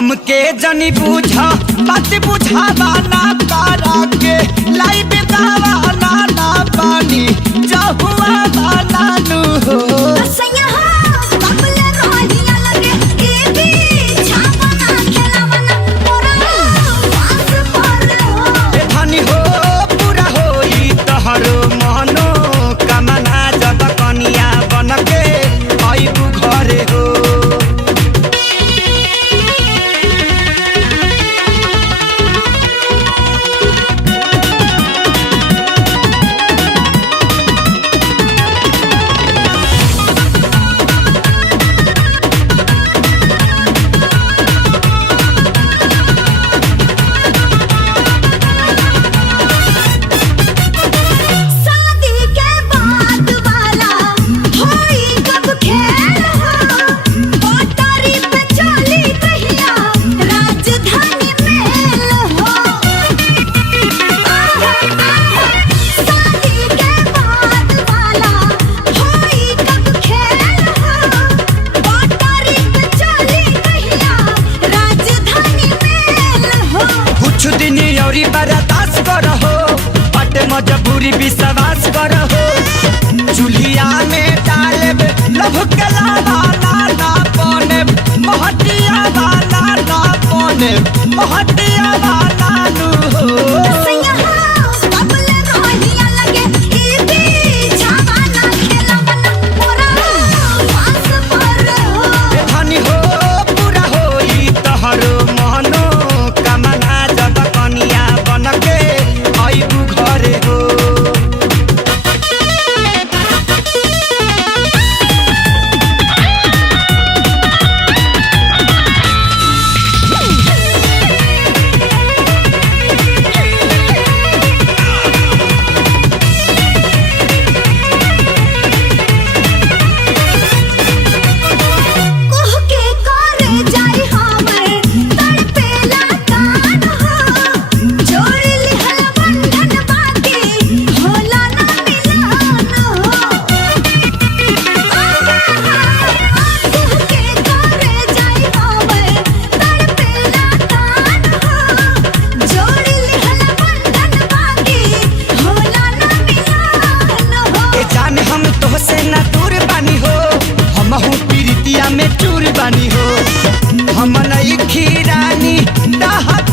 हमके जनी बुझा बात बुझावा ना करा के लाई बेदावा ना ना पानी जहुआ ना नु हो सैया कपले रोहिया लगे के भी छापना खेलावना मोरा पास पर हो ए धनी हो पूरा होई तहरो मनो कामना जब कनिया बनके आइबू घरे हो शादी के बाद वाला होई कब खेल हो पटारी पे चली कहिया राजधानी मेल हो शादी के बाद वाला होई कब खेल हो पटारी पे चली कहिया राजधानी मेल हो कुछ दिन औरी बर्दाश्त करहो बट मजबूरी विश्वास करहो चूल्हिया में डालब लभ के लावा ना ना पने महटिया वाला ना पने महटिया वाला नु हो सैया कपले रोहिया लगे ई भी छावाना खेलावना मोरा पास पर हो ए धनी हो पूरा होई तहरो मनो कामना जब कनिया बनके आइबू घरे हो कोह के करे जाई हमर तड़पेला कान हो जोड़ लिहल बंधन बाकी होला ना मिलन हो कोह के करे जाई हमर तड़पेला कान हो जोड़ लिहल बंधन बाकी होला ना मिलन हो ए जान हम तोहसे ना दूर बानी हो हमहू प्रीतिया में चूर बानी हो हम नई खीरानी दाहत